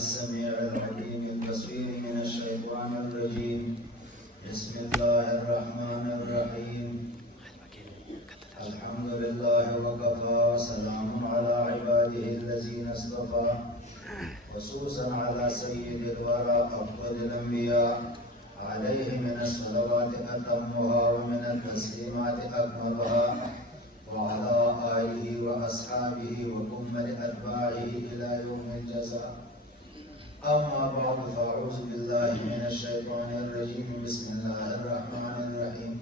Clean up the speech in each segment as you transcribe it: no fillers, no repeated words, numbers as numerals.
السميع العليم البصير من الشيطان الرجيم. بسم الله الرحمن الرحيم. الحمد لله وكفى وسلام على عباده الذين اصطفى، خصوصا على سيد الورى أفضل الأنبياء عليه من الصلوات أتمها ومن التسليمات أكملها، وعلى آله وأصحابه وكمل أتباعه إلى يوم الجزاء. أما بعد فأعوذ بالله من الشيطان الرجيم. بسم الله الرحمن الرحيم.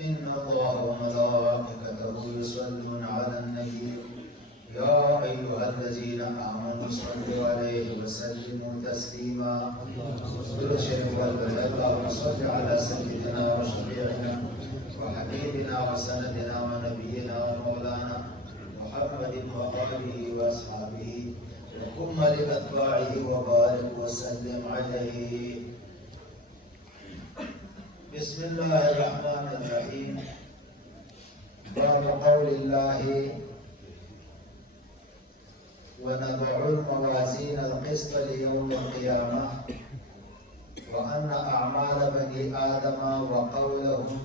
إن الله وملائكته يصلون على النبي يا أيها الذين آمنوا صلوا عليه وسلموا تسليما. اللهم صل على سيدنا وشفيعنا وحبيبنا وسندنا ونبينا ومولانا محمد وآله وأصحابه وكمل أتباعه وبارك وسلم عليه. بسم الله الرحمن الرحيم. باب قول الله ونضع الموازين القسط ليوم القيامة وأن أعمال بني آدم وقولهم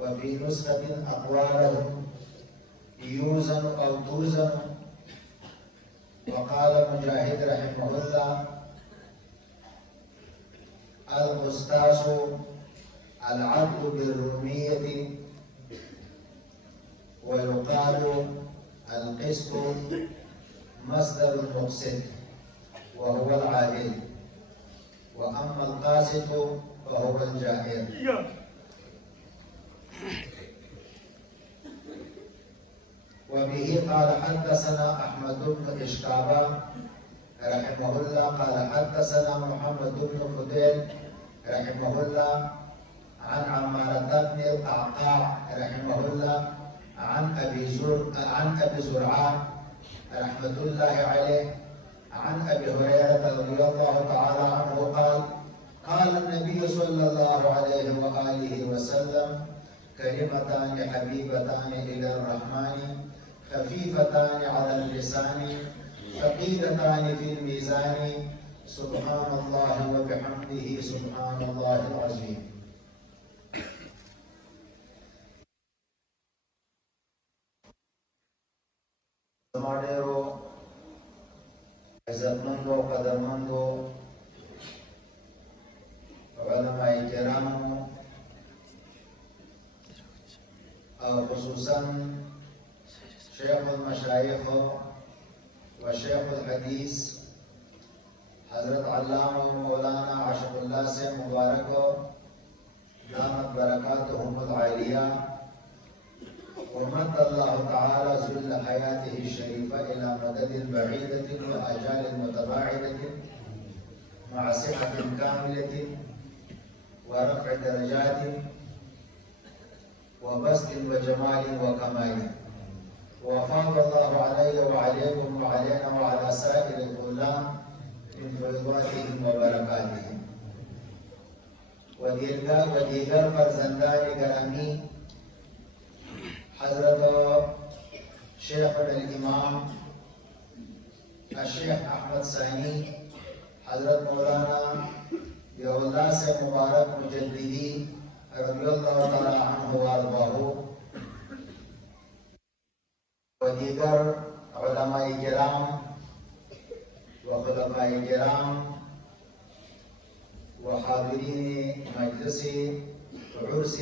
وفي نسخة أقوالهم يوزن أو توزن. وقال مجاهد رحمه الله القسطاس العدل بالرومية، ويقال القسط مصدر المقسط وهو العادل، وأما القاسط فهو الجائر. وبه قال حدثنا أحمد بن إشكابة رحمه الله قال حدثنا محمد بن فضيل رحمه الله عن عمارة بن القعقاع رحمه الله عن أبي زرعة رحمة الله عليه عن أبي هريرة رضي الله تعالى عنه قال قال النبي صلى الله عليه وآله وسلم كلمتان حبيبتان إلى الرحمن خفيفتان على اللسان ثقيلتان في الميزان سبحان الله وبحمده سبحان الله العظيم. हमारेरो इज्जतमंदो कदरमंदो उलमाए किरामो और खुसूसन शेख मशाइख व शेख हदीस हजरत अल्लामा मौलाना आशिकुल्लाह से मुबारक दामत बरकातुहुमुल आलिया ومد الله تعالى ذل حياته الشريفة إلى مدد بعيدة وآجال متباعدة مع صحة كاملة ورفع درجات وبسط وجمال وكمال. وفاض الله علي وعليكم وعلينا وعلى سائر الغلام من فيضاتهم وبركاتهم. وديگر فرزندان گرامی حضرت شیخ الامام الشیخ احمد ثانی حضرت مولانا یولہ سے مبارک مجددی رضی اللہ تعالی عنہ وارضاہ و دیگر علماء کرام و خلفاء کرام و حاضرین مجلس عرس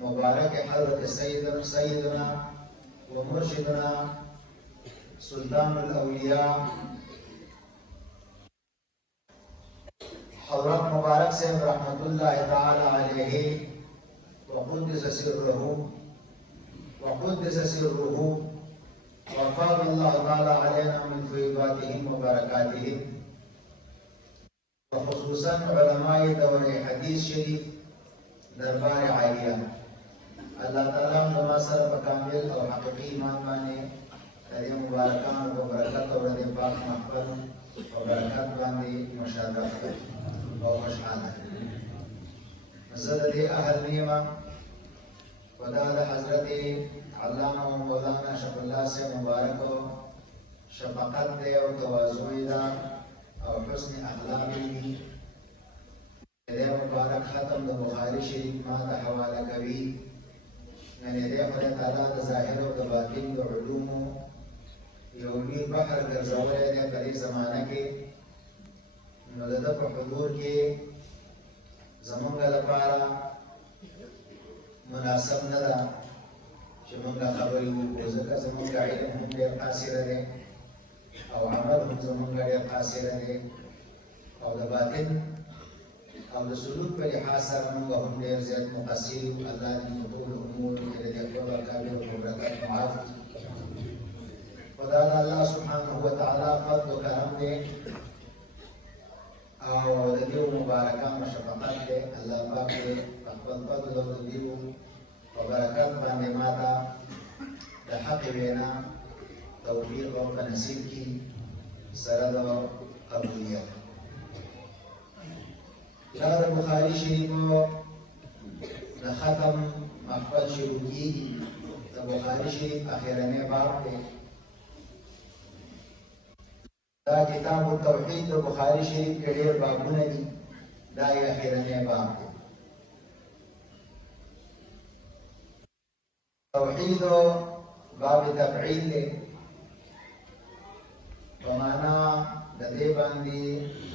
مبارک حضرت سیدنا و مرشدنا سلطان الاولیاء حضرت مبارک سے رحمت اللہ تعالی علیہ وقدس سره وفاض الله تعالی علینا من فیضاتهم وبرکاتهم، وخصوصا علماء دور حدیث شریف دربار عالیہ. اللہ تعالیٰ ہم سر بکامل اور حقیقی ایمان بانے تیرے مبارکان و برکت اور دے پاک محفل و برکت باندے مشارف و خوشحال ہے. مزد دے اہل نیمہ خدا حضرت علامہ و مولانا شیخ اللہ سے مبارک شفقت دے او تواضع دا او حسن اخلاق دی دے مبارک ختم دا بخاری شریف ما دا حوالہ کوي نن دې خدای تعالی د ظاهر او د باطن د علومو یو لوی بحر ګرځولی دی په دې زمانه کې نو د ده په حضور کې زمونږ لپاره مناسب نه ده چې موږ خبرې وکړو ځکه زمونږ علم هم ډېر قاصره دی او عمل هم زمونږ ډېر قاصره دی او د باطن او د سلوک په لحاظ سره موږ هم ډېر زیات مقصر یو. الله دې په ټولو امورو کې د دې خپلو اکابرو په برکت معاف کړي. خدا د الله سبحانه وتعالی فضل و کرم دی او د دې مبارکانو شفقت دی. الله پاک دې په خپل فضل او د دې په برکت باندې ماته د حق وینا توفیق او نصیب کړي سره د قبولیت. دا د بخاري شریفو د ختم محفل شروع کیږي. د بخاري شریف اخرنی باب دی. دا کتاب التوحید د بخاري شریف کې ډېر بابونه دي. دا یې اخرنی باب دی. توحید باب تفعیل دی په معنا د دې باندې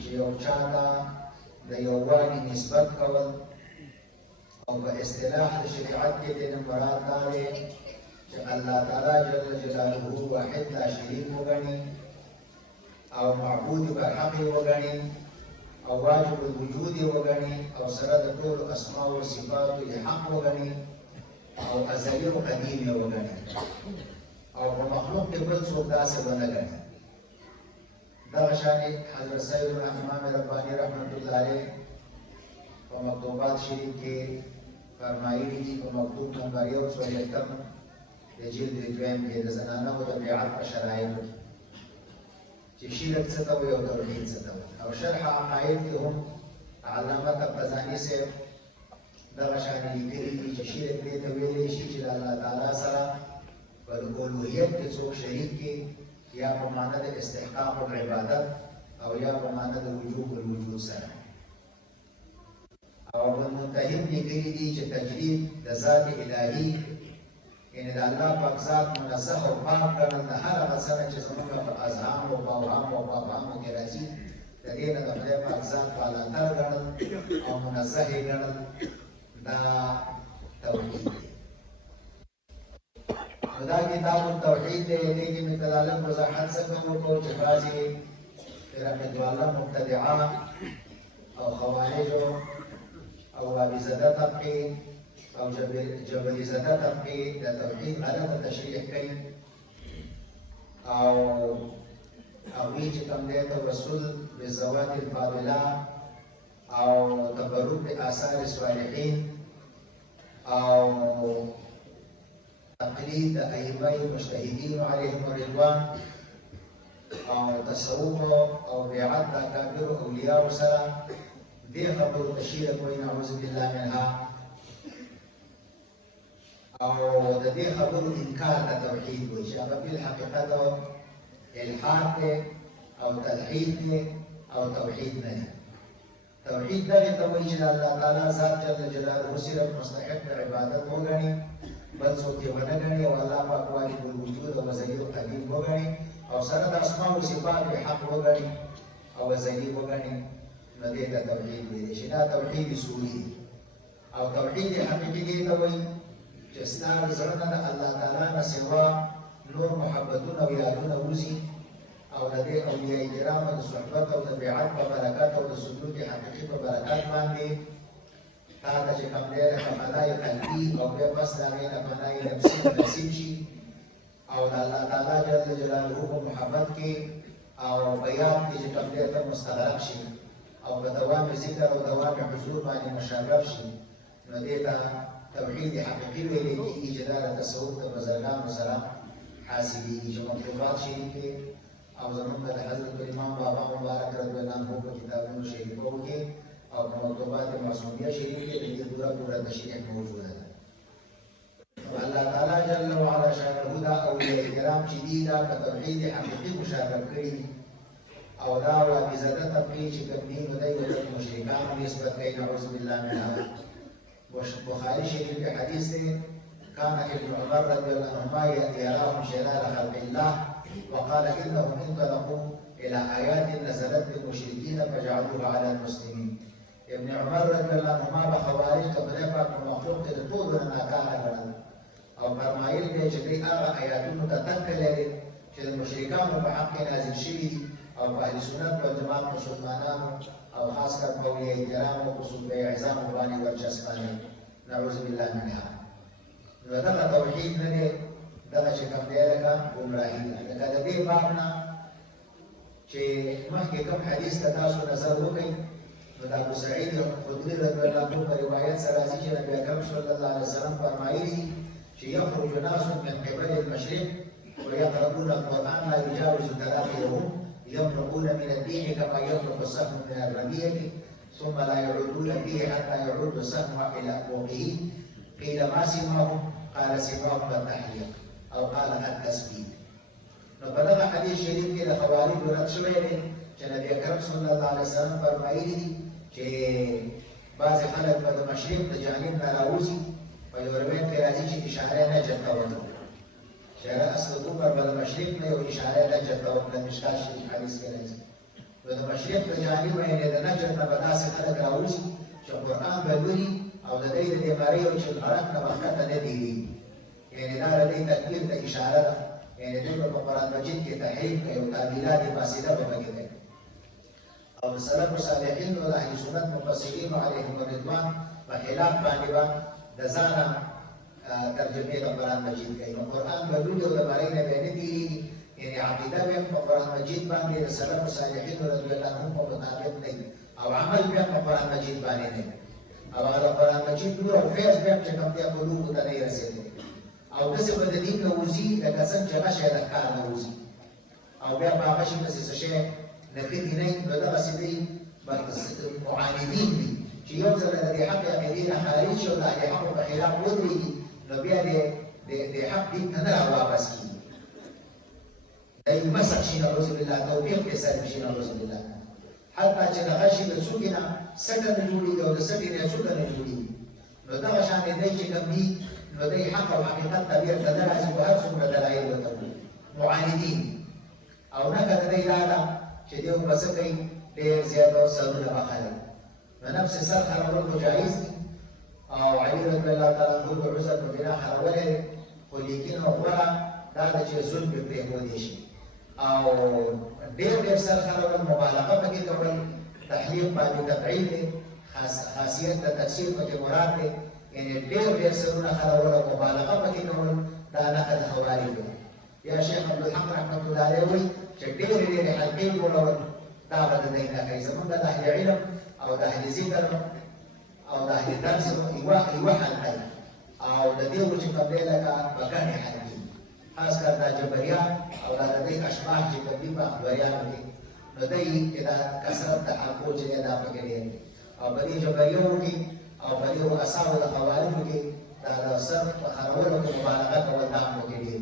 چې یو چا ته د یووالي نسبت کول او په اصطلاح د شریعت کې دې مراد دا دی چې الله تعالی جل جلاله واحد لا شریک وګڼي او معبود برحق وګڼي او واجب الوجود وګڼي او سره د ټولو اسماء او صفاتو یې حق وګڼي او ازلی او قدیم وګڼي او په مخلوق کې بل څوک داسې ونه ګڼي. دغه شانې حضرت سید الامام رباني رحمت الله علیه په مکتوبات شریف کې فرمایلي دي په مکتوب نمبر 108 د جلد دویم کې د زنانو د بیعت په شرایطو کې چې شرک څه ته وایي او توحید څه ته وایي او شرح عقاید کې هم علامه تبرزاني صاحب دغه شانې لیکلي دي چې شرک دې ته ویلی شي چې د الله تعالی سره په الوهیت کې څوک شریک کړي یا په معنا د استحقاق العبادت او یا په معنا د وجوب الوجود سره. او ابن منتهب لیکلي دي چې تجرید د ذات الهي یعنې د الله پاک ذات منزه او پاک ګڼل د هر هغه څه نه چې زموږ په اذهان او په اوهام او په افهامو کې راځي د دې نه د خدای پاک ذات بالاتر ګڼل او منزه یې ګڼل دا توحید دی. دا کتاب التوحید دی. دې کې مې کلالم وضاحت څنګه وکړو چې بعضې فرقه‌والا مبتدعه او خوارجو او وابزده طبقې او جبري زده طبقې د توحید غلطه تشریح کوي او هغوی چې کوم دی توسل بالذوات الفاضله او تبرک بآثار الصالحین او تقلید د ائمه مجتهدین علیهم الرضوان او تصوف او بیعت د اکابر اولیاء سره دې خبرو تشریح کوي نعوذ بالله منها او د دې خبرو انکار د توحید وایي چې هغه بالحقیقت الحاد دی او تلحید دی او توحید نه دی. توحید دغې ته وایي چې د الله تعالی ذات جل جلاله صرف مستحق د عبادت وګڼي بل څوک یې ونه ګڼي او الله پاک واجب الوجود او ازلي القدیم وګڼي او سره د اسماء او صفات یې حق وګڼي او ازلي وګڼي نو دې ته توحید ویلی شي. دا توحید اصولي دی او توحید حقیقي دې ته وایي چې ستا د زړه نه د الله تعالی نه سوا نور محبتونه او یادونه وځي او د دې اولیاء کرامو د صحبت او د بیعت په برکت او د سلوک حقیقي په برکت باندې تا ته چې کوم دی لکه فنای قلبي او بیا پس د هغې نه فنای نفسي نصیب شي او د الله تعالی جل جلاله په محبت کې او په یاد کې چې کوم دی ته مستغرق شي او په دوام ذکر او دوام حضور باندې مشرف شي نو دې ته توحید حقیقي ویلې کېږي چې دا د تصوف د بزرګانو سره حاصلېږي چې مکتوبات شریف کې او زمونږ د حضرت امام بابا مبارک رضی الله عنه په کتابونو شریفو کې او په مکتوبات معصومیه شریف کې د دې پوره تشریح موجوده ده. الله تعالی جل وعلا شانه دا اولیاء کرام چې شديده كتوحيد حقيقي مشاركه کړي او دا واقع زده تفقيه چې کوم دي نو دوی ورته مشرکان نسبت کوي نعوذ بالله منها. بخاري شريف في حديث كان ابن عمر رضي الله عنهما يراهم شرار خلق الله وقال انهم انطلقوا الى ايات نزلت بالمشركين فجعلوها على المسلمين. ابن عمر رضي الله عنهما بخوارج خدای پاک مخلوق ته ټول نه کار کړل او فرمایل دي چې دوی هغه آیاتونو ته تکلل چې د مشرکانو په حق کې نازل شوي او اهل سنت والجماعت مسلمانانو او خاص کر اولیاء کرام او صوفي اعظام باندې ورچسپانه نعوذ بالله منها. نو دا توحید نه دی دا چې کوم دی لکه ګمراهي ده. د دې باب نه چې مخکې کوم حدیث ته تاسو نظر وکړئ نو د ابو سعید خدري رضی الله عنه په روایت سره راځي چې نبی اکرم صلی الله علیه وسلم فرمایي چې یخرج ناس من قبل المشرق ويقرؤون القرآن لا يجاوز تراقيهم يمرقون من الدين كما يمرق السهم من الرمية ثم لا يعودون فيه حتى يعود السهم إلى فوقه. قيل ما سماهم؟ قال سماهم التحليق أو قال التسبيح. فبلغ حديث شريف كده خوارج ورد شوی دی چې نبی اکرم صلی الله علیه وسلم فرمایلی دي چې بعض خلک په مشرق د جانب نه راوځي په یو روایت کې راځي چې اشاره نه جته وته اشاره اصل کومه په مشرق نه یو اشاره نه جته وته مشکل شي حدیث کې راځي په مشرق د جانب باندې د نجر نه به داسې خلک راوځي چې قرآن به لولي او د دې د بیمارۍ او چې حرکت نه وخت نه دی یعنی دا د تکبیر د اشاره ده یعنی دوی په قرآن مجید کې تحریف کوي او تعبیرات فاسده به پکې کوي او سلف صالحین او اهل سنت مفسرین علیهم الرضوان په خلاف باندې د ځانه ترجمه د قرآن مجید کوي. نو قرآن به لولي او د مړی نه به نه تېرېږي یعنی عقیده به په قرآن مجید باندې د سلف صالحین رضی الله عنهم په مطابق نه او عمل بیا په قرآن مجید باندې نه او هغه قرآن مجید نور او فیض بیا چې کوم دی قلوبو ته نه رسېدلی او داسې به د دین نه وځي لکه څنګه چې هغه شی د ښکار نه وځي او بیا په هغه شي پسې څه شی نقدي نه وي نو دغسې دوی معاندین دي چې یو ځل د دې حق عقیدې نه خارج شي او د اهل حقو په خلاف ودرېږي نو بیا د حق دین ته نه راواپس کېږي دا یو مسخ شي نعوذ بالله توفیق پرې سلب شي نعوذ بالله حتی چې دغه شي د څوکې نه سټه نه جوړېږي او د سټې نه څوکه نه جوړېږي نو دغه شان دی چې کوم دي نو دی حق او حقیقت ته بیرته نه راځي په هر څومره دلایل ورته معاندین او نښه د دی دا ده چې دی به څه کوي ډېر زیات سرونه به خلک نو نفس سر خرول خو جایز دي او علي رضی الله تعالی عنه په عذر په بنا خرولې خو لیکن غوره دا ده چې ظلم پرې پرېښودی شي او ډېر سر خرول مبالغه پکې کول تحلیق باندې تبعید دی خاصیت د تفسیر پکې مراد دی یعنی ډېر سرونه خرول او مبالغه پکې کول دا نښه د خوارجو یا شیخ عبدالحق رحمت الله علیه وایي چې ډېرې حلقې جوړول دا به د دی نښه وي زمونږ د اهل علم او د اهل ذکر او د اهل درس یوه حلقه او د دې چې کوم دی لکه بګڼې حلقې خاص کر دا جبریان او دا د دې اشباح چې کوم دي په اخباریانو کې نو دوی دا کثرت د حلقو چې دی دا پکې دی او په دې جبریانو کې او په دې اصحابو د خوارجو کې دا د سر په خرولو کې مبالغه کول دا هم پکې دی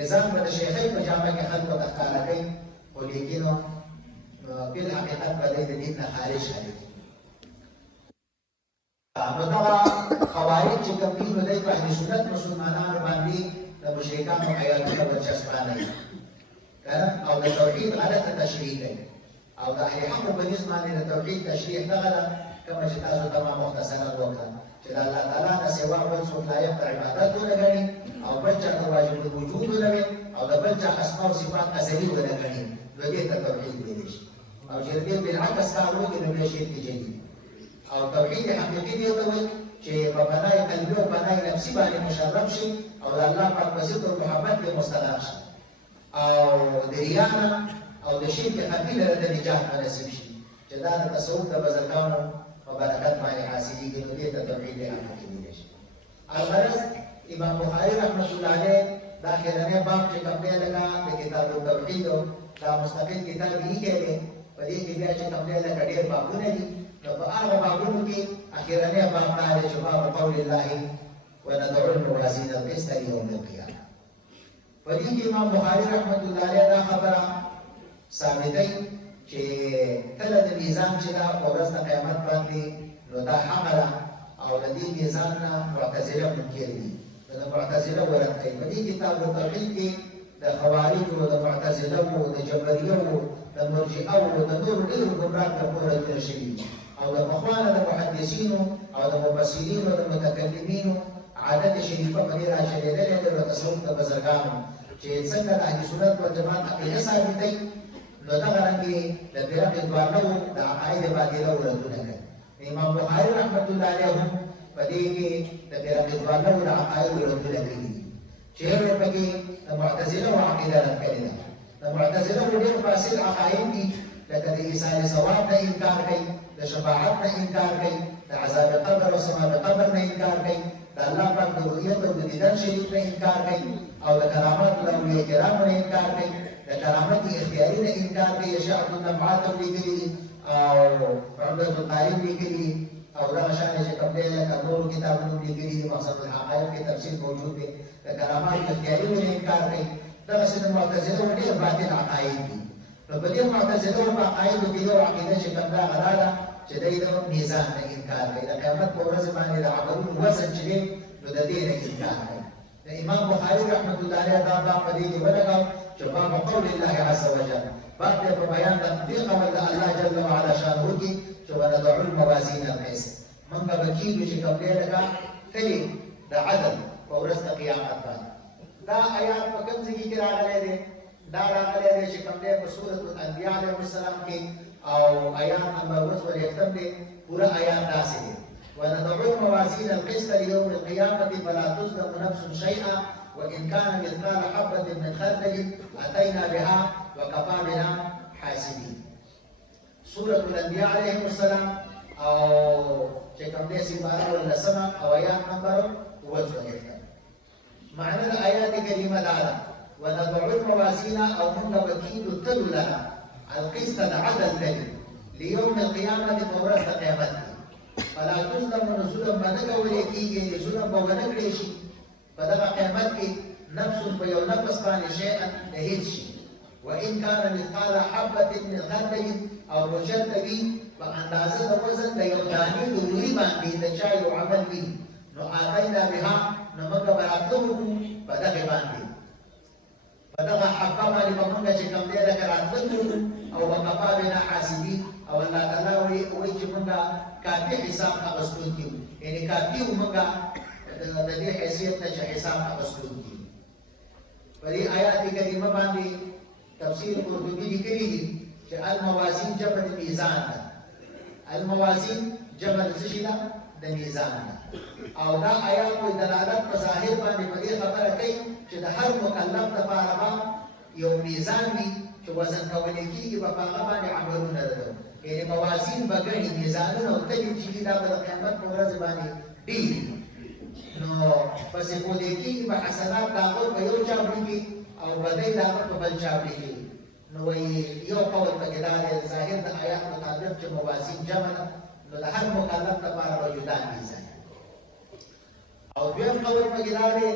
نظام به د شیخۍ په جامه کې خلکو ته ښکاره کوي خو لیکنو بالحقیقت به دی د دین نه خارج کوي نو دغه خوارج چې کوم دي نو دی په اهل سنت مسلمانانو باندې د مشرکانو آیاتونه ورچسپانه کوي او د توحید غلطه تشریح کوي او د اهل حقو په نسبت باندې د توحید تشریح دغه ده کومه چې تاسو ته ما مختصرا وکړه چې د الله تعالی نه سوا بل څوک لایق د عبادت ونه ګڼي او بل چا ته واجب الوجود ونه وي او د بل چا اسماء او صفات ازلي ونه ګڼي نو دې ته توحید ویلی شي او چې دې بالعکس کار وکړي نو بیا شرک جدي او توحید حقیقي دی ته وایي چې په بنای قلبي او بنای نفسي باندې مشرف شي او د الله پاک په ذکر او محبت کې مستغرق شي او د ریا او د شرک خفي نه د نجات نصیب شي چې دا د تصوف د بزرګانو په برکت باندې حاصلېږي نو دې ته توحید حقیقي ویلی شي. الغرض امام بخاري رحمت الله علیه دا اخرنی باب چې کوم دی لکه د کتاب التوحید دا مستقل کتاب لیکلی دی په دې کې بیا چې کوم دی لکه ډېر بابونه دي نو په هغه بابونو کې اخرنی باب دا دی چې باب قول الله وندعو الموازین القسط لیوم القیامه په دې کې امام بخاري رحمت الله علیه دا خبره ثابتوي چې کله د میزان چې دا په ورځ د قیامت باندې نو دا حمله او د دې میزان نه معتزله منکر دي د معتزله ورته کوي په دې کتاب التوحید کې د خوارج او د معتزله او د جبريه او د مرجئه او د نور ډېر ګمراه کړو تر شي او د مخوانه د محدثینو او د مفسرین او د متکلمینو عادت شریفه په دې راځلېدل د تصوف د بزرګانو چې څنګه د اهل سنت والجماعت عقیده ثابتوي نو دا رنګي د فرق دوانو د عقاید باطله ورته کوي امام بخاری رحمت الله علیه په دې کې د فرق دوانو د عقاید ورته کوي چې په کې د معتزله او عقیده راکړي د معتزله ډېر فاسد عقاید دي لکه د ایصال ثواب نه انکار کوي د شفاعت نه انکار کوي د عذاب قبر او سماع قبر نه انکار کوي د الله پاک د رؤیت او د دیدن شریف نه انکار کوي او د کرامات او اولیاء کرامو نه انکار کوي د کرامت اختیاري نه انکار کوي اشاعت النبعات لیکلي او عمدة القارئ لیکلي او دغه شان چې کوم دی لکه نور کتابونو لیکلي دي مقصد الحقایق کې تفصیل موجود دی د کرامات اختیاري نه انکار کوي دغه څه د معتزله ډېر باطل عقاید دي نو په دې معتزله او عقایدو کې یو عقیده چې کوم دا غراله چې د میزان نه انکار کوي د قیامت په ورځ باندې د عملونو وزن چې دی نو د دې نه انکار کوي د امام بخاري رحمت الله علیه دا باب په دې کې ولګاو چې باب قول الله عز وجل باب په بیان د دې قول الله جل وعلا شانه کې چې ونضع الموازین القسط موږ به کېږو چې کوم دی لکه کلي د عدل په ورځ د قیامت باندې دا آیات په کوم ځای کې راغلی دی دا راغلی دی چې کوم دی په سورۃ الانبیاء علیه السلام کې او آیات نمبر 1 دی پورا آیات داسې دی ونضع الموازین القسط ليوم القيامة فلا تظلم نفس شيئا وإن كان مثقال حبة من خردل أتينا بها وكفى بنا حاسبين سورة الأنبياء عليهم السلام أو شكم ديسي بارا ولا سمع أو آيات نمبر 1 معنى الآيات كلمة دارا ونضع الموازين أو من وكيل تلو لنا القسط العدل لدي ليوم القيامة فورث قيامته فلا تظلم ظلم باندې کولې کېږي چې ظلم به ونه کړی شي په دغه قیامت کې نفس په یو نفس باندې شیئا هیڅ شي وان كان مثقال حبه من خردل او مجرد وي په اندازه د وزن د یو دانې د روي باندې د چا یو عمل وي نو آتینا بها نو موږ به راتلو په دغه باندې په دغه حبه باندې به موږ چې کوم دی لکه راتلو او وکفا بنا حاسبین او الله تعالی وایي چې موږ کافي حساب اغستون کیو یعنی کافي موږ د دې حیثیت نه چې حساب اغستون کیو په دې آیات کریمه باندې تفسیر قرطبي لیکلي دي چې الموازین جمع د میزان ده الموازین جمع د څه شي ده د میزان ده او دا آیات په دلالت په ظاهر باندې په دې خبره کوي چې د هر مکلف لپاره یو میزان وي چې وزن کولای کېږي په هغه باندې عملونه ده یعنی موازین بګړي میزانونه او تلې چې دا په قیامت په ورځ باندې ډېر نو پسې په دې کې به حسنات هغه په یو چا باندې او بدای دا په بل چا باندې نو یو قول په کې دا ظاهر د آیات مطابق چې موازین جمع نو د هر مکلف لپاره وجودا میزان او دویم قول په کې دا دی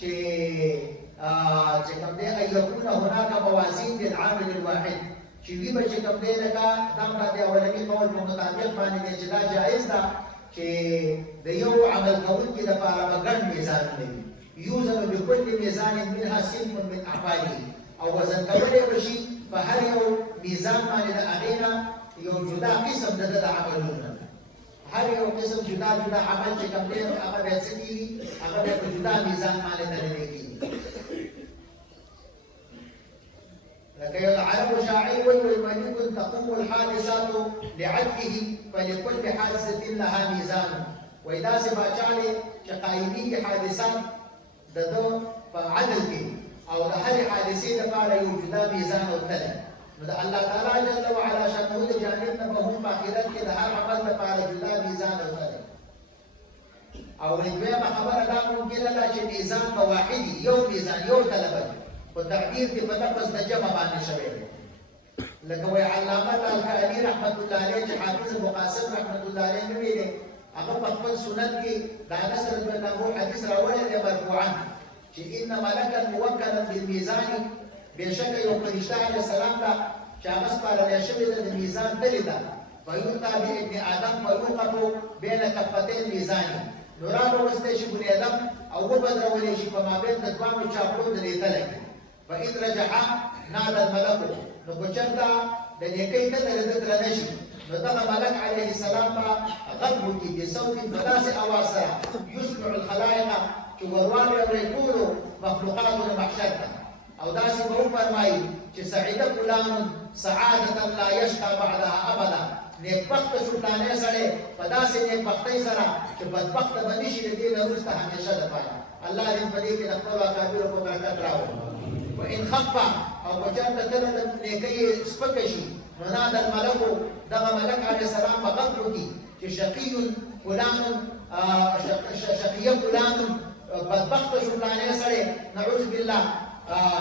چې کوم دی ايكون هناك موازين للعامل الواحد چې وی به چې کوم دی لکه دا باندې اولنی قول په مطابق باندې چې دا جائز ده چې د یو عمل کوونکي لپاره ګڼ میزان وي یوزن بكل میزان منها صنف من اعماله او وزن کولای بشي په هر یو میزان باندې د اغینا یو جدا قسم د عملونه هر یو قسم جدا جدا عمل چې کوم دی هغه به څه کیږي هغه به جدا میزان باندې تللی لكي العرب شاعر والملك تقوم الحادثات لعدله فلكل حادثة لها ميزان وإذا سباچاله شقائمي حادثات ددو فعدل کې او د هر حادثه لپاره یو جدا میزان او تله نو د الله تعالی جل وعلا شانه د جانب نه په هم اخرت کې د هر عمل لپاره جدا میزان او تله او دویمه خبره دا ممکن ده چې میزان په واحد یو میزان یو تله په تعبیر کې په لفظ د جمع باندې شوی لکه وی علامه الکالی رحمت الله علیه چې حافظ مقاسم رحمت الله علیه ویلي هغه په خپل سنت کې دا نصر بن ابو حدیث راوړی دی مرفوعا چې ان ملکا موکلا بالمیزان بشک یو فرشته علیه السلام ته چې هغه سپارل شوی د میزان تللی ده فیؤتى بابن آدم فیوقف بین کفتي الميزان نو راوستل شي بني آدم او وبدرول شي په مابین د دوه چاپړو د لیدل فإذ رجع نادى الملك نو بچنده د نیکۍ ته درته نشي نو دغه ملک علیه السلام غضب کی بصوت فداس اواز سره يسمع الخلائق چې ورواله ورې ټولو مخلوقات المحشر او داسې به فرمایي چې سعید فلان سعادة لا يشقى بعدها ابدا نیکبخت شوټانه سره پداسې نیکبختۍ سره چې بدبخت باندې شي د دې وروسته همیشه د پاره الله دې په دې کې د خپل کابر په برکت راوړي وان خف او بچنده کله د نیکۍ سپک شي نو نادى الملك دغه ملک علیه السلام غضب کی چې شقي فلان شقي فلان بدبخت شوټانه سره نعوذ بالله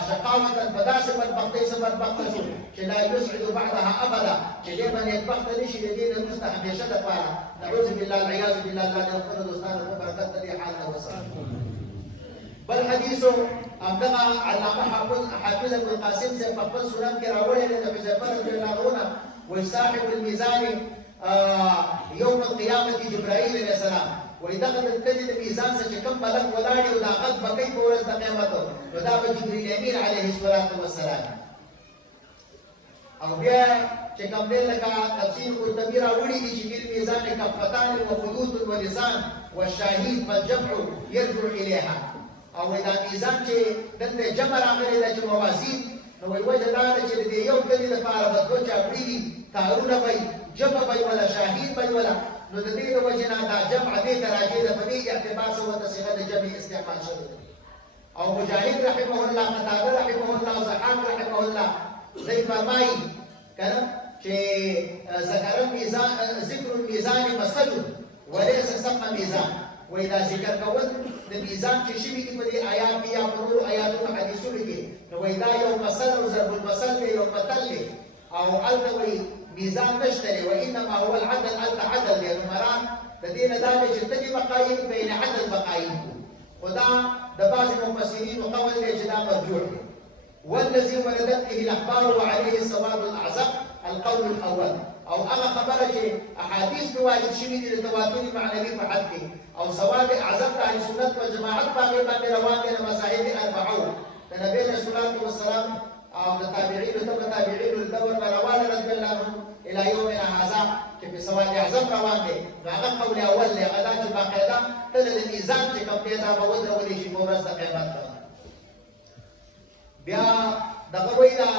شقاوة بداسة بدبختي بدبخت شو چې لا يسعد بعدها ابدا چې دې باندې بدبخت نشي د دې وروسته همیشه د پاره نعوذ بالله العياذ بالله الله دې خپل دوستانو په برکت دې حالنا وسلم بل حدیث ابدغه علامه حافظ ابن القاسم سے په سنن کې راوړی دی د حذیفه رضی الله عنه وصاحب الميزان يوم القيامه جبرائيل عليه السلام وإذا قد تجد الميزان سكم ملك ولاري ودا غد بكي بورز قيامته ودا جبريل الأمين عليه الصلاة والسلام او بیا چې کوم دې لکه تفسیر قرطبي راوړي دي چې په میزان کفتان وخدود ولسان والشاهد والجمع يرجع اليها او دا میزان چې دلته جمع راغلي د موازین نو وجه دا چې دې یو کلی لپاره بدو چا پری کارونه وي جمع وي ولا شاهد وي ولا نو د دې وجه نه دا جمع دې تراجه د په دې اعتبار سره د صيغه د جمع استعمال شوی او مجاهد رحمه الله قتاده رحمه الله زحاق رحمه الله زي فرمایي کنه چې ذکر الميزان ذکر الميزان مسل وليس سم ميزان واذا ذکر کول د میزان چې شی په دې آیات یا په نور آیاتو حدیثو کې نو واذا یو مسل او ضرب المثل یو مثل او التوي ميزان نشته وانما هو العدل العدل يعني مران د دې نه دا چې تجي مقاييس بين عدل مقاييس ودا د بعض المفسرين قول دی چې دا مرجوح والذي ولدت به الاخبار وعليه الصواب الاعظم القول الاول او انا خبره چې احاديث بوالد شوي دي تواتر معنوي په حد کې او صواب اعظم د اهل سنت والجماعت باندې روان دي مذاهب اربعه د نبی صلی الله علیه وسلم او د تابعین او تبع تابعین الدور روان رضی الله عنهم الى يومنا هذا چې په سواد اعظم روان دي هغه قول اول له غدا چې باقاعده تل د میزان چې کوم پیدا به ودرولې شي په ورځ د قیامت بیا دغه وینا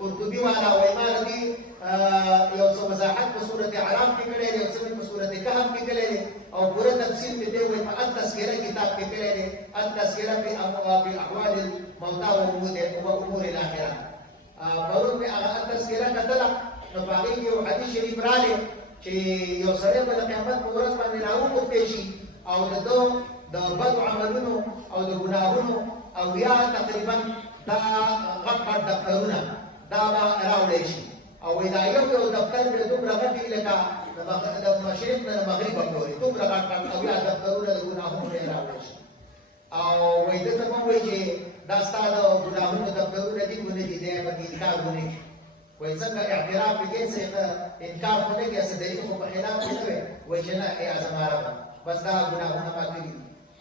قرطبي والا وایمار دي یو څه وضاحت په سورته اعراف کې کړي یو څه په سورته کهف کې کړي او پوره تفصیل په دې وایي په التذکرہ کتاب کې کړي التذکرہ په احوال الموتى وامور الاخره پرون په هغه التذکرہ کتل نو باندې یو حدیث شریف راغلی چې یو سره په قیامت په ورځ باندې راوځي شي او د بد عملونو او د ګناهونو او یا تقریبا دا غټ دفترونه دا راوړي شي او دا یو دفتر به دومره غټي لکه د مشرق نه مغرب پورې دومره غټ او یا دفترونه د ګناهونو راوړي شي او وای د ته مو وایي چې دا ستاسو ګناهونو دفترونه دي ونه دي دا په انکار ونه وای څنګه اعتراف دې څه انکار ونه کې څه دلیل خو په خلاف کوي وای چې نه ای ازماره بس دا ګناهونه ما کړی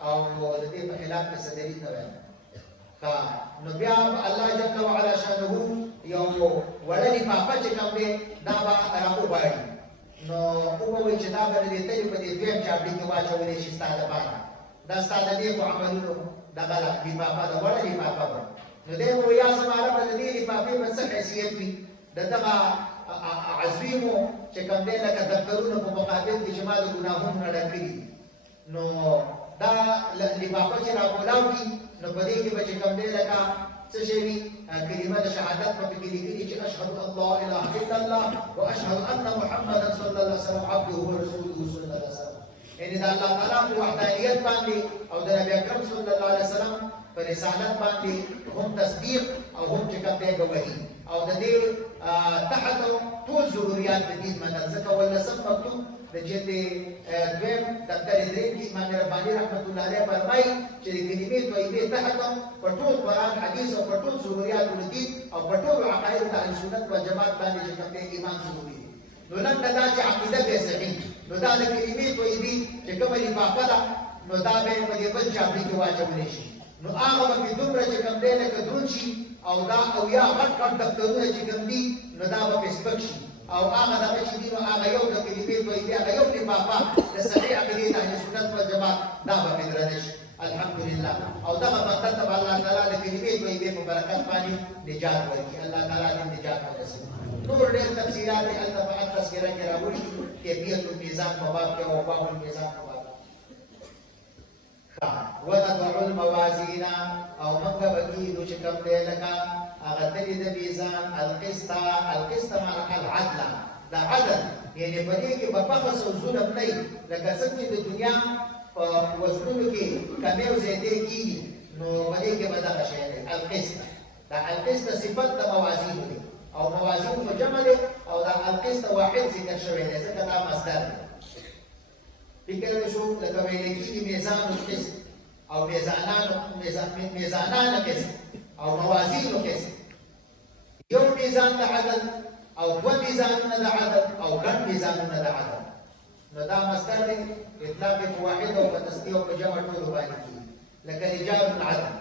او د دې په خلاف څه دلیل نه وای نو بیا الله جل وعلا شانه یو ولني پاپا چې کوم دی دا به راو وایي نو او وایي چې دا به دې ته په دې دویم چاپی کې واچولې شي ستاسو لپاره دا ستاسو دې په عملونو دا غلط دی پاپا دا ولني پاپا نو دې وو یا زماره په دې پاپې په څه حیثیت وي دغه عزیمو چې کوم دی لکه دفترونو په مقابل کې چې ما د ګناهونو نه ډکړي نو دا لپاپا چې راولاو کی نو په دې کې به کوم دی لکه څه شي وي کلمه د شهادت په کې لیکلي چې اشهد ان لا اله الا الله واشهد ان محمدا صلی الله علیه وسلم عبده ورسوله صلی الله علیه وسلم ان دا الله تعالی په وحدانیت باندې او د نبی اکرم صلی الله علیه وسلم پر رسالت باندې هم تصدیق او هم چې کوم دی گواهی او د دې تحت ټول ضروريات د دین منل ځکه ولسم مکتوب د جلد دویم دفتر دریم کې امام رباني رحمت الله علیه فرمایي چې د کلمې طیبې تحت په ټول قرآن حدیث او په ټول ضرورياتو د دین او په ټولو عقایدو د اهل سنت والجماعت باندې چې کوم دی ایمان ضروري دی. نو لنډه دا چې عقیده به صحیح نو دا د کلمې طیبې چې کومه لفافه ده نو دا به په دې بل چاپي کې واچولی شي. نو هغه به دومره چې کوم دی لکه دروند شي او دا او یا غټ غټ دفترونه چې کوم دي نو دا به سپک شي او هغه دغه چې دي نو هغه یو د کلمې طیبې هغه یو لفافه د صحیح عقیدې د اهل سنت والجماعت دا به پرې درنه شي. الحمدلله او دغه بنده ته به الله تعالی د کلمې طیبې په برکت باندې نجات ورکړي. الله تعالی دې نجات ورکړي. نور ډېر تفصیلات یې هلته په تذکره کې راوړي کیفیت المیزان په باب کې او باب المیزان په باب ونضع الموازین او منګه بکیدو چې کوم دی لکه هغه تلي د میزان القسط معنا العدل دا عدل یعنی په دې کې به بخس او ظلم نه وي لکه څنګه د دنیا په وزنونو کې کمې او زیاتې کېږي نو په دې کې به دغه شی دی القسط. دا القسط صفت د موازینو دی او موازین په جمع دی او دا القسط واحد ذکر شوی دی ځکه دا مصدر دی. فکر وشو لکه ویل کېږي میزان القسط او میزانان قسط او موازین قسط. یو میزان د عدل او دوه میزانونه د عدل او ګڼ میزانونه د عدل نو دا مصدر دی اطلاق په واحد او په تسنیه او په جمع ټولو باندې کېږي لکه رجال العدل.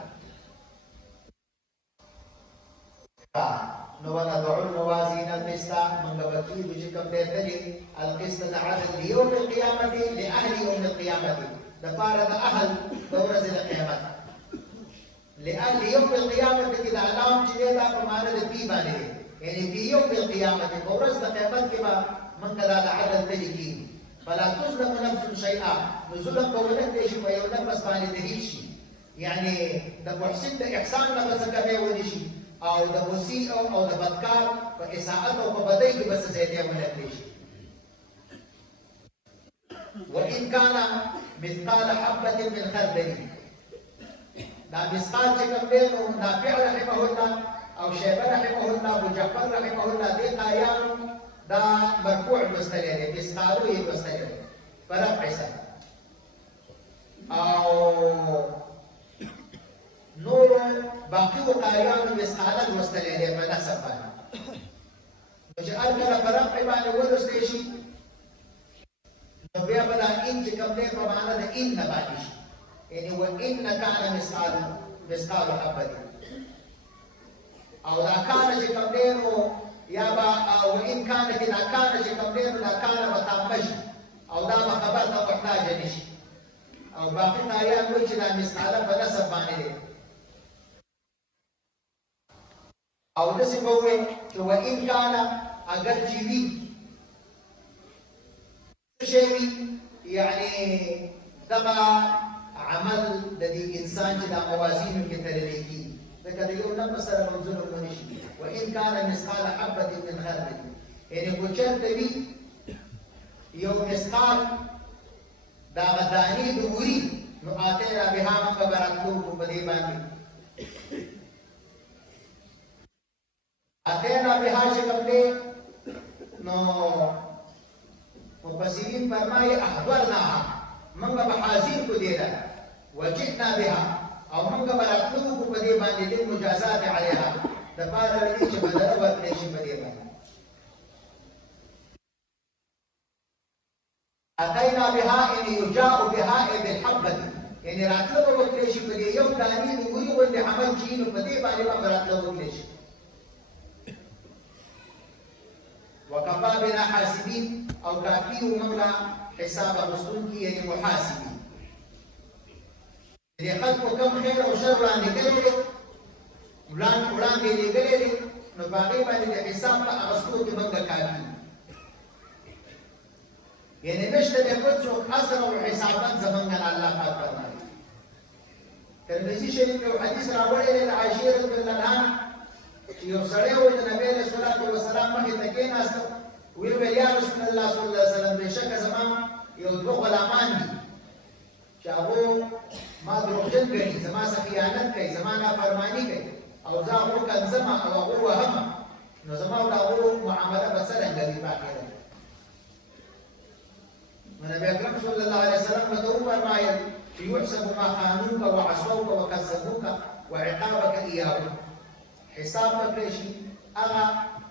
نو ونضع الموازین القسط منګه بکیدو چې کوم دی تلي القسط د عدل لیوم القیامت لاهل یوم القیامت دپاره د اهل د ورځې د قیامت لأهل یوم القیامت کې د علام چې دی دا په معنا د پی باندې دی یعنی فی یوم القیامت په ورځ د قیامت کې به منګه دا د عدل تلي کېږي. فلا تظلم نفس شیئا نو ظلم به ونه کړی شي په یو نفس باندې د هیڅ شي یعنی د محسن د احسان نه به څه کمی ونه شي او د مسیء او د بدکار په اساءت او په بدۍ کې به څه زیاتې ونه کړی شي. وإن كان مثقال حبة من خردل دا مثقال چې کوم دی نو نافع رحمه الله او شیبه رحمه الله ابو جعفر رحمه الله دې قاریانو دا مرفوع لوستلی دی مثقالو یې لوستلی دی په رفع سره او نورو باقیو قاریانو مثقاله لوستلی دی په نصب باندې نو چې هر کله په رفع باندې ولوستی شي نو بیا به دا ان چې کوم دی په معنا د ان نه باندې شي یعنی وان کان مثقال حبه او دا کان چې کوم دی نو یا با وان کان کې دا کان چې کوم دی نو دا کان به تامه شي او دا به خبر ته محتاج نه شي او باقي قاریان وایي چې دا مثقاله په نصب باندې دی او داسې به ووایي چې وان کان اگر چې وي شيء يعني دغه عمل د دې انسان چې د موازینو کې تللی کېږي ځکه د یو نفس سره موزون ونه شي. وان كان مثقال حبه من خردل یعنی کو چېرته وي یو مثقال دغه دانې د اوري نو اتینا بها موږ به راتلو په دې باندې اتینا بها چې کوم دی نو مفسرین فرمایي احضرناها منګه به حاضر کو دی دا وجئنا بها او منګه به راتلو په دې باندې د مجازات علیها د پاره لري چې بدل ورکړي شي په دې باندې اتینا بها ان یجاء بها بالحبه یعنی راتلو به ورکړي شي په دې یو دانی د ګوري ولې عمل شي نو په دې باندې به راتلو ورکړي شي. وكفى بنا حاسبين او كافي ومنغا حساب مسلم کی یعنی محاسبين دې خلکو کم خیر او شر باندې کړي وړاندې لګلې نو باندې باندې د حساب په اغستو کې منغا کافي یعنی نشته د کوڅو اثر او حسابات زمونږ الله پاک فرمایي. ترمذی شریف یو حدیث راوړی دی عائشہ رضی الله عنها یو سړی و د نبی علیه الصلاة والسلام مخې ته کېناست ویې ویل یا رسول الله صلی الله علیه وسلم بېشکه زما یو دوه غلامان دي چې هغو ما دروغجن ګڼي زما څخه خیانت کوي زما نافرماني کوي او زه هغو کنځم او هغو وهم نو زما او د هغو معامله به څرنګه وي په النبي اکرم صلی الله علیه وسلم ته وفرمایل چې يحسب ما خانوك وعصوك وكذبوك وعقابك اياه حساب وکړي شي هغه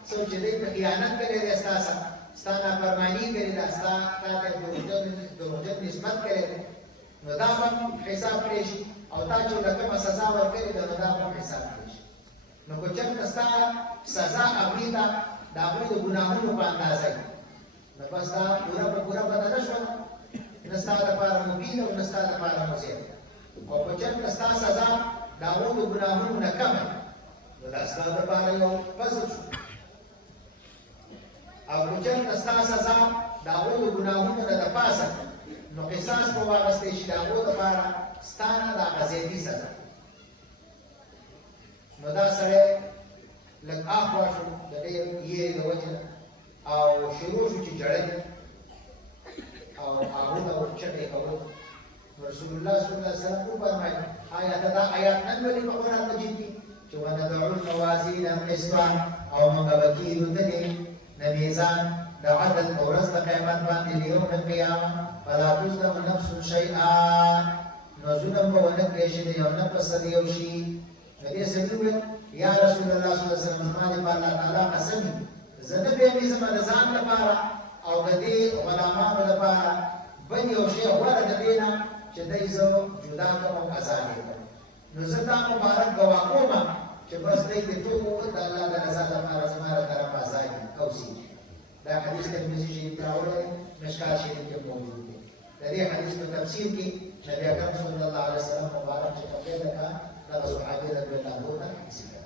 څوک چې دې خیانت کړي دي ستاسو فرمانی کړي دا ستاسو دروغجن نسبت کړي نو دا هم حساب کړي شي او تا چې کومه سزا ورکړي دا هم حساب کړي شي نو کو چې ستاسو سزا امیدا دا غوړي ګناهونو په اندازه نو بس دا پورا بدل شو نستا لپاره مبین او نستا لپاره مزید او په چې نستا سزا دا غوړي ګناهونو نه کم نو دا ستا لپاره یو فصل شو او چې نستا سزا دا غوړي ګناهونو نه د پاسه نو قصاص په واغستې شي دا غوړي لپاره ستانه دا غزيدي سزا نو دا سره لږ اخوا شو د دې یې د وجه او شروع شو چې جړل او هغه د ورچته کول رسول الله صلی الله علیه وسلم فرمایي دا آیات نن ولې په قرآن مجید کې چې وندعو الموازین القسط او موږ وکیل دې د میزان د عدل او رزق قیامت باندې یوم القیامه فلا تظلم نفس شیئا نو ظلم به ونه کړي چې یو نفس دې یو شي دې سموي یا رسول الله صلی الله علیه وسلم باندې الله تعالی قسم زنه به دې زموږ ځان لپاره او د دې غلامانو لپاره بل یو شی غوړه د دینه چې دای زو جدا کوم آزاد دي نو زه مبارک گواه کوم چې بس دې ټول د الله د رضا لپاره زموږ طرف آزاد او سي دا حدیث ترمذی شریف راوړی مشکات شریف کې موجود دی د دې حدیث په تفسیر کې نبی اکرم صلی الله علیه وسلم مبارک چې په دې کا دا صحابه رضی الله عنهم